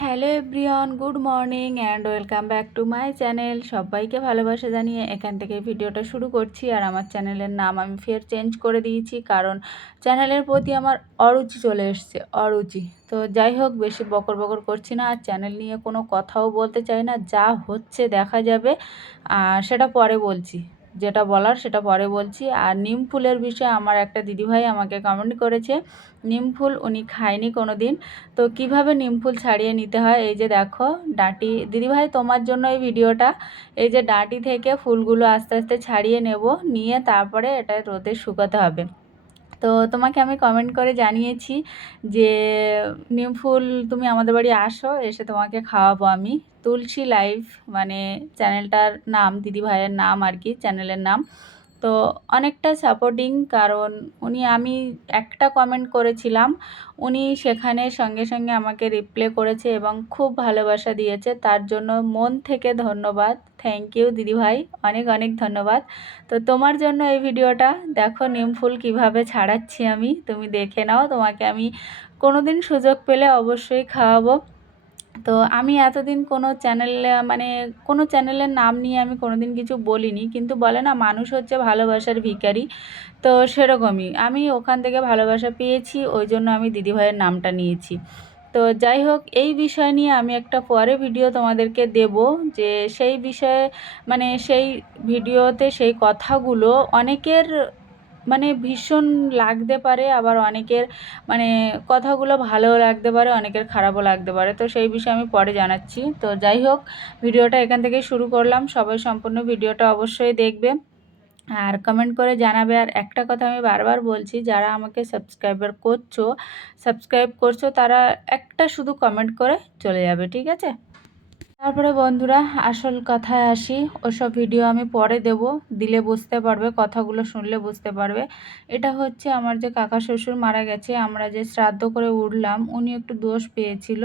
Hello everyone, good morning and welcome back to my channel. সবাইকে ভালোবাসা জানিয়ে এখান থেকে ভিডিওটা শুরু করছি। আর আমার চ্যানেলের নাম আমি ফের চেঞ্জ করে দিয়েছি, কারণ চ্যানেলের প্রতি আমার অরুচি চলে এসছে, অরুচি। তো যাই হোক, বেশি বকর বকর করছি না, আর চ্যানেল নিয়ে কোনো কথাও বলতে চাই না। যা হচ্ছে দেখা যাবে, সেটা পরে বলছি, যেটা বলার সেটা পরে বলছি। আর নিম ফুলের বিষয়ে আমার একটা দিদিভাই আমাকে কমেন্ট করেছে, নিম ফুল উনি খায়নি কোনো দিন। তো কিভাবে নিম ফুল ছাড়িয়ে নিতে হয়, এই যে দেখো ডাঁটি, দিদিভাই তোমার জন্য এই ভিডিওটা। এই যে ডাঁটি থেকে ফুলগুলো আস্তে আস্তে ছাড়িয়ে নেব, নিয়ে তারপরে এটা রোদে শুকাতে হবে। তো তোমাকে আমি কমেন্ট করে জানিয়েছি যে নিম ফুল তুমি আমাদের বাড়ি আসো, এসে তোমাকে খাওয়াবো আমি। তুলসী লাইফ মানে চ্যানেলটার নাম, দিদিভাইয়ের নাম আর কি, চ্যানেলের নাম। তো অনেকটা সাপোর্টিং, কারণ আমি একটা কমেন্ট করেছিলাম, উনি সেখানে সঙ্গে সঙ্গে আমাকে রিপ্লাই করেছে এবং খুব ভালোবাসা দিয়েছে। তার জন্য মন থেকে ধন্যবাদ, থ্যাংক ইউ দিদিভাই, অনেক অনেক ধন্যবাদ। তো তোমার জন্য এই ভিডিওটা, দেখো নিম ফুল কীভাবে ছাড়াচ্ছি আমি, তুমি দেখে নাও। তোমাকে আমি কোনো দিন সুযোগ পেলে অবশ্যই খাওয়াবো। তো আমি এতদিন কোনো চ্যানেলে মানে কোনো চ্যানেলের নাম নিয়ে আমি কোনো দিন কিছু বলিনি, কিন্তু বলে না মানুষ হচ্ছে ভালোবাসার ভিখারি, তো সেরকমই আমি ওখান থেকে ভালোবাসা পেয়েছি, ওই জন্য আমি দিদিভাইয়ের নামটা নিয়েছি। তো যাই হোক, এই বিষয় নিয়ে আমি একটা পরে ভিডিও তোমাদেরকে দেব, যে সেই বিষয়ে মানে সেই ভিডিওতে সেই কথাগুলো অনেকের মানে ভীষণ লাগতে পারে, আবার অনেকের মানে কথাগুলো ভালোও লাগতে পারে, অনেকের খারাপও লাগতে পারে। তো সেই বিষয়ে আমি পরে জানাচ্ছি। তো যাই হোক, ভিডিওটা এখান থেকেই শুরু করলাম। সবাই সম্পূর্ণ ভিডিওটা অবশ্যই দেখবে আর কমেন্ট করে জানাবে। আর একটা কথা আমি বারবার বলছি, যারা আমাকে সাবস্ক্রাইব করছো তারা একটা শুধু কমেন্ট করে চলে যাবে, ঠিক আছে? তারপরে বন্ধুরা, আসল কথায় আসি। ওসব ভিডিও আমি পরে দেব, দিলে বুঝতে পারবে, কথাগুলো শুনলে বুঝতে পারবে। এটা হচ্ছে আমার যে কাকা শ্বশুর মারা গেছে, আমরা যে শ্রাদ্ধ করে উঠলাম, উনি একটু দোষ পেয়েছিল।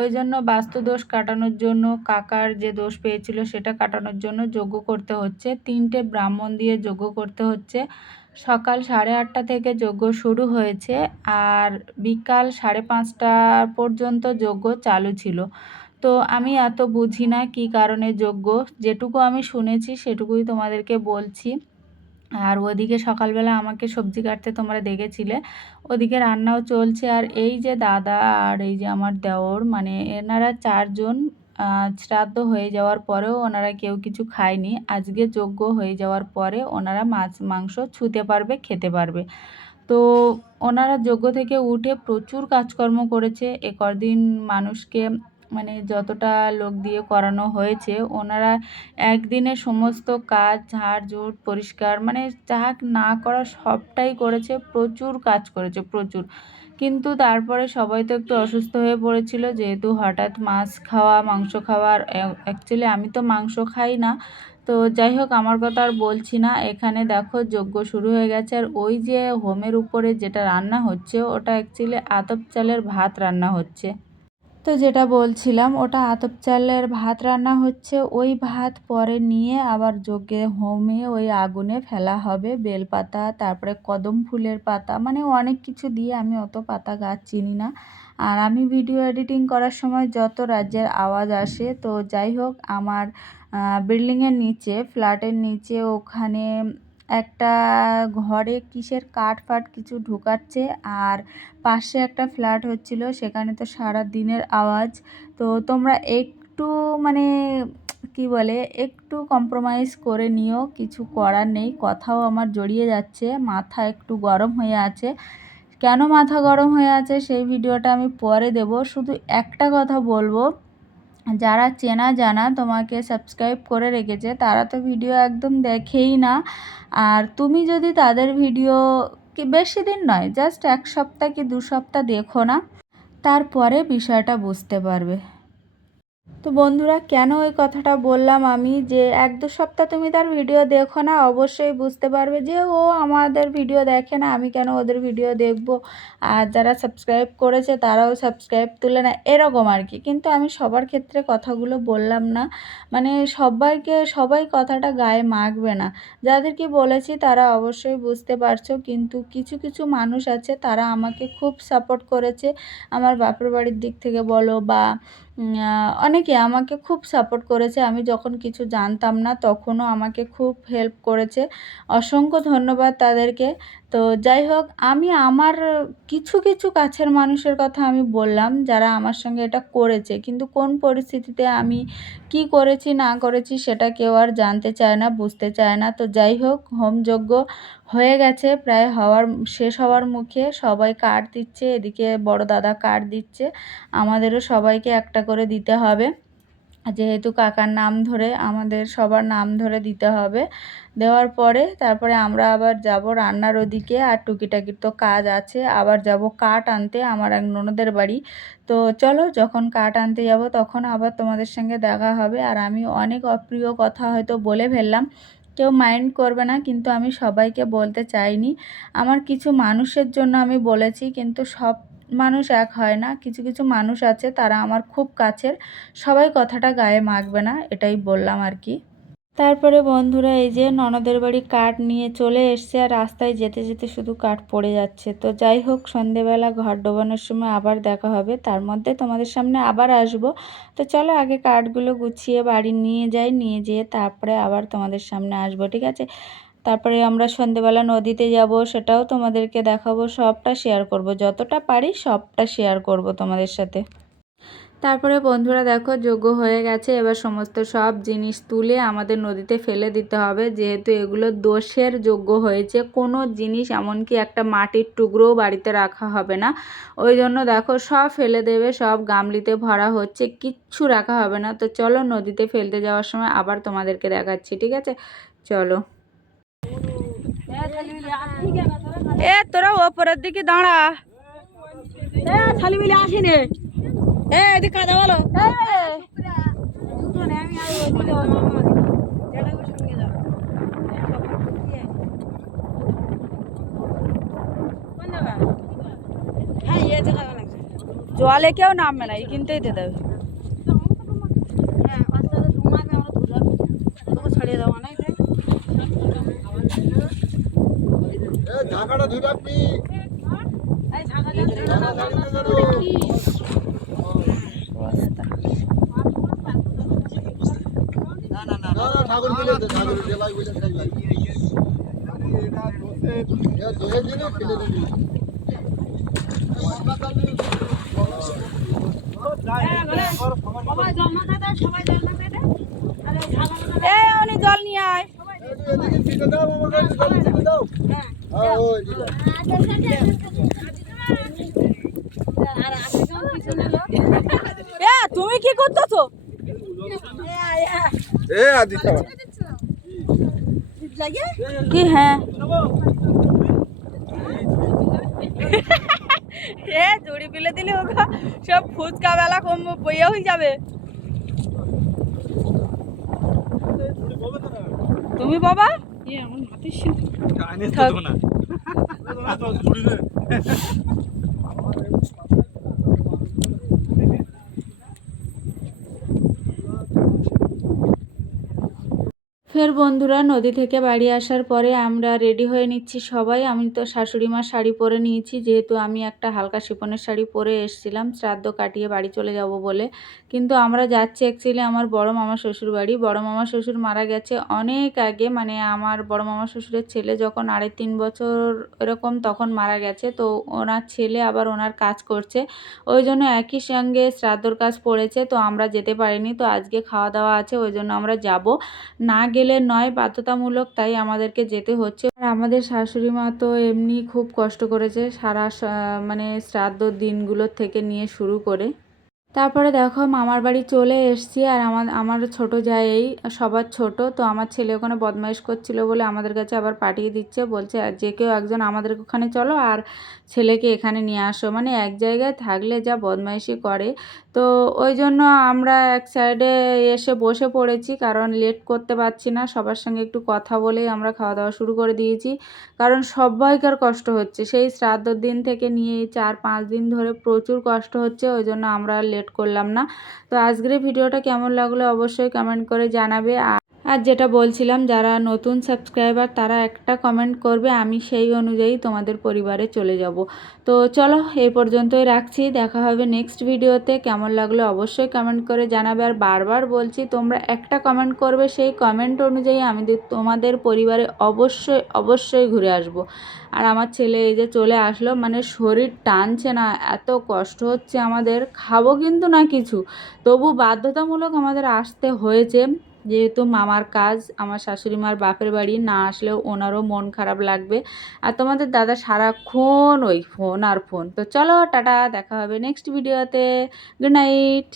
ওই জন্য বাস্তু দোষ কাটানোর জন্য, কাকার যে দোষ পেয়েছিল সেটা কাটানোর জন্য যজ্ঞ করতে হচ্ছে। 3টে ব্রাহ্মণ দিয়ে যজ্ঞ করতে হচ্ছে। সকাল 8:30 থেকে যজ্ঞ শুরু হয়েছে, আর বিকাল 5:30 পর্যন্ত যজ্ঞ চালু ছিল। তো আমি এত বুঝি না কী কারণে যজ্ঞ, যেটুকু আমি শুনেছি সেটুকুই তোমাদেরকে বলছি। আর ওদিকে সকালবেলা আমাকে সবজি কাটতে তোমরা দেখেছিলে, ওদিকে রান্নাও চলছে। আর এই যে দাদা আর এই যে আমার দেওর, মানে এনারা 4জন শ্রাদ্ধ হয়ে যাওয়ার পরেও ওনারা কেউ কিছু খায়নি। আজকে যজ্ঞ হয়ে যাওয়ার পরে ওনারা মাছ মাংস ছুঁতে পারবে, খেতে পারবে। তো ওনারা যজ্ঞ থেকে উঠে প্রচুর কাজকর্ম করেছে এ কদিন, মানুষকে মানে যতটা লোক দিয়ে করানো হয়েছে, ওনারা একদিনে সমস্ত কাজ, ঝাড়ঝুট, পরিষ্কার, মানে যা না করা সবটাই করেছে। প্রচুর কাজ করেছে, প্রচুর। কিন্তু তারপরে সবাই তো একটু অসুস্থ হয়ে পড়েছিল, যেহেতু হঠাৎ মাছ খাওয়া, মাংস খাওয়ার, অ্যাকচুয়ালি আমি তো মাংস খাই না। তো যাই হোক, আমার কথা আর বলছি না। এখানে দেখো যজ্ঞ শুরু হয়ে গেছে, আর ওই যে হোমের উপরে যেটা রান্না হচ্ছে, ওটা অ্যাকচুয়ালি আতপ চালের ভাত রান্না হচ্ছে। তো যেটা বলছিলাম, ওটা আতপ চালের ভাত রান্না হচ্ছে। ওই ভাত পরে নিয়ে আবার যজ্ঞে, হোমে ওই আগুনে ফেলা হবে। বেলপাতা, তারপরে কদম ফুলের পাতা, মানে অনেক কিছু দিয়ে, আমি অত পাতা গাছ চিনি না। আর আমি ভিডিও এডিটিং করার সময় যত রাজ্যের আওয়াজ আসে, তো যাই হোক, আমার বিল্ডিংয়ের নিচে, ফ্ল্যাটের নিচে, ওখানে একটা ঘরে কিসের কাঠ ফাট কিছু ঢুকাচ্ছে, আর পাশে একটা ফ্ল্যাট হচ্ছিল, সেখানে তো সারা দিনের আওয়াজ। তো তোমরা একটু মানে কি বলে, একটু কম্প্রোমাইজ করে নিও, কিছু করার নেই। কথাও আমার জড়িয়ে যাচ্ছে, মাথা একটু গরম হয়ে আছে। কেন মাথা গরম হয়ে আছে সেই ভিডিওটা আমি পরে দেব। শুধু একটা কথা বলবো, যারা চেনা জানা তোমাকে সাবস্ক্রাইব করে রেখেছে, তারা তো ভিডিও একদম দেখেই না। আর তুমি যদি তাদের ভিডিও কি বেশি দিন নয়, জাস্ট 1 সপ্তাহ কি 2 সপ্তাহ দেখো না, তারপরে বিষয়টা বুঝতে পারবে। তো বন্ধুরা কেন ওই কথাটা বললাম আমি যে 1-2 সপ্তাহ তুমি তার ভিডিও দেখো না, অবশ্যই বুঝতে পারবে যে ও আমাদের ভিডিও দেখে না, আমি কেন ওদের ভিডিও দেখব, আর যারা সাবস্ক্রাইব করেছে তারাও সাবস্ক্রাইব তুলে না, এরকম আর কি। কিন্তু আমি সবার ক্ষেত্রে কথাগুলো বললাম না, মানে সবাই কথাটা গায়ে মাখবে না। যাদেরকে বলেছি তারা অবশ্যই বুঝতে পারছো, কিন্তু কিছু কিছু মানুষ আছে তারা আমাকে খুব সাপোর্ট করেছে, আমার বাপের বাড়ির দিক থেকে বলো বা অনেকে আমাকে খুব সাপোর্ট করেছে। আমি যখন কিছু জানতাম না তখনও আমাকে খুব হেল্প করেছে, অসংখ্য ধন্যবাদ তাদেরকে। তো যাই হোক, আমি আমার কিছু কিছু কাছের মানুষের কথা আমি বললাম যারা আমার সঙ্গে এটা করেছে, কিন্তু কোন পরিস্থিতিতে আমি কি করেছি না করেছি সেটা কেউ আর জানতে চায় না, বুঝতে চায় না। তো যাই হোক, হোমযজ্ঞ হয়ে গেছে, প্রায় শেষ হওয়ার মুখে, সবাই কার্ড দিচ্ছে, এদিকে বড় দাদা কার্ড দিচ্ছে, আমাদেরও সবাইকে একটা করে দিতে হবে, যেহেতু কাকার নাম ধরে আমাদের সবার নাম ধরে দিতে হবে। দেওয়ার পরে তারপরে আমরা আবার যাব রান্নার ওদিকে, আর টুকিটাকি তো কাজ আছে, আবার যাব কাঠ আনতে আমার এক ননদের বাড়ি। তো চলো, যখন কাঠ আনতে যাব তখন আবার তোমাদের সঙ্গে দেখা হবে। আর আমি অনেক অপ্রিয় কথা হয়তো বলে ফেললাম, কেউ মাইন্ড করবে না, কিন্তু আমি সবাইকে বলতে চাইনি। আমার কিছু মানুষের জন্য আমি বলেছি, কিন্তু সব মানুষ এক হয় না, কিছু কিছু মানুষ আছে তারা আমার খুব কাছের, সবাই কথাটা গায়ে মাখবে না, এটাই বললাম আর কি। তারপরে বন্ধুরা এই যে ননদের বাড়ি কাঠ নিয়ে চলে এসছে, আর রাস্তায় যেতে যেতে শুধু কাঠ পড়ে যাচ্ছে। তো যাই হোক, সন্ধেবেলা ঘর ডোবানোর সময় আবার দেখা হবে, তার মধ্যে তোমাদের সামনে আবার আসব। তো চলো আগে কাঠগুলো গুছিয়ে বাড়ি নিয়ে যাই, নিয়ে যেয়ে তারপরে আবার তোমাদের সামনে আসবো, ঠিক আছে? তারপরে আমরা সন্ধেবেলা নদীতে যাব, সেটাও তোমাদেরকে দেখাবো, সবটা শেয়ার করব, যতটা পারি সবটা শেয়ার করব তোমাদের সাথে। তারপরে বন্ধুরা দেখো, যজ্ঞ হয়ে গেছে, এবার সমস্ত সব জিনিস তুলে আমাদের নদীতে ফেলে দিতে হবে, যেহেতু এগুলো দোষের যজ্ঞ হয়েছে, কোনো জিনিস এমনকি একটা মাটির টুকরোও বাড়িতে রাখা হবে না। ওই জন্য দেখো সব ফেলে দেবে, সব গামলিতে ভরা হচ্ছে, কিচ্ছু রাখা হবে না। তো চলো, নদীতে ফেলতে যাওয়ার সময় আবার তোমাদেরকে দেখাচ্ছি, ঠিক আছে? চলো। তোরা ওপরের দিকে দাঁড়া, আসেনি। কাদা বলো, জলে কেউ নামবে না, কিনতেই দিতে দেবে। ছাড়িয়ে দেওয়া নাই ঢাকাটা ধুই আপনি ঠাকুর দিলে ঠাকুর দেবাই বলে ধরে দিলে ফেলে দিবি। উনি জল নিয়ে আয়, তুমি কি করতেছো? কি হ্যাঁ জড়ি ফেলে দিলে ওগা সব ফুচকা বেলা কম বইয়া হয়ে যাবে। তুমি বাবা ফের বন্ধুরা নদী থেকে বাড়ি আসার পরে আমরা রেডি হয়ে নিচ্ছি সবাই। আমি তো শাশুড়ি মার শাড়ি পরে নিয়েছি, যেহেতু আমি একটা হালকা শিফনের শাড়ি পরে এসেছিলাম শ্রাদ্ধ কাটিয়ে বাড়ি চলে যাব বলে। কিন্তু আমরা যাচ্ছি অ্যাকচুয়ালি আমার বড় মামা শ্বশুর বাড়ি। বড় মামা শ্বশুর মারা গেছে অনেক আগে, মানে আমার বড় মামা শ্বশুরের ছেলে যখন 2.5-3 বছর এরকম তখন মারা গেছে। তো ওনার ছেলে আবার ওনার কাজ করছে, ওই জন্য একই সঙ্গে শ্রাদ্ধর কাজ পড়েছে, তো আমরা যেতে পারিনি। তো আজকে খাওয়া দাওয়া আছে, ওই জন্য আমরা যাব, না গেলে নয়, বাধ্যতামূলক, তাই আমাদেরকে যেতে হচ্ছে। আর আমাদের শাশুড়ি মা তো এমনি খুব কষ্ট করেছে সারা মানে শ্রাদ্ধর দিনগুলোর থেকে নিয়ে শুরু করে। তারপরে দেখো মামার বাড়ি চলে এসেছি, আর আমার ছোটো জায় এই সবার ছোট, তো আমার ছেলে ওখানে বদমাইশ করছিল বলে আমাদের কাছে আবার পাঠিয়ে দিচ্ছে, বলছে আর যে কেউ একজন আমাদের ওখানে চলো আর ছেলেকে এখানে নিয়ে আসো। মানে এক জায়গায় থাকলে যা বদমাইশি করে, তো ওই জন্য আমরা এক সাইডে এসে বসে পড়েছি, কারণ লেট করতে পারছি না, সবার সঙ্গে একটু কথা বলেই আমরা খাওয়া দাওয়া শুরু করে দিয়েছি। কারণ সবাইকার কষ্ট হচ্ছে, সেই শ্রাদ্ধর দিন থেকে নিয়ে 4-5 দিন ধরে প্রচুর কষ্ট হচ্ছে, ওই জন্য আমরা লেট করলাম না। তো আজকের ভিডিওটা কেমন লাগলো অবশ্যই কমেন্ট করে জানাবে। আর যেটা বলছিলাম, যারা নতুন সাবস্ক্রাইবার তারা একটা কমেন্ট করবে, আমি সেই অনুযায়ী তোমাদের পরিবারে চলে যাব। তো চলো এই পর্যন্তই রাখছি, দেখা হবে নেক্সট ভিডিওতে। কেমন লাগলো অবশ্যই কমেন্ট করে জানাবে। আর বারবার বলছি, তোমরা একটা কমেন্ট করবে, সেই কমেন্ট অনুযায়ী আমি তোমাদের পরিবারে অবশ্যই অবশ্যই ঘুরে আসব। আর আমার ছেলে এই যে চলে আসলো, মানে শরীর টানছে না, এত কষ্ট হচ্ছে আমাদের, খাবো কিন্তু না কিছু, তবু বাধ্যতামূলক আমাদের আসতে হয়েছে, যেহেতু মামার কাজ, আমার শাশুড়ি মার বাপের বাড়ি, না আসলেও ওনারও মন খারাপ লাগবে। আর তোমাদের দাদা সারাক্ষণ ওই ফোন আর ফোন। তো চলো টাটা, দেখা হবে নেক্সট ভিডিওতে। Good night.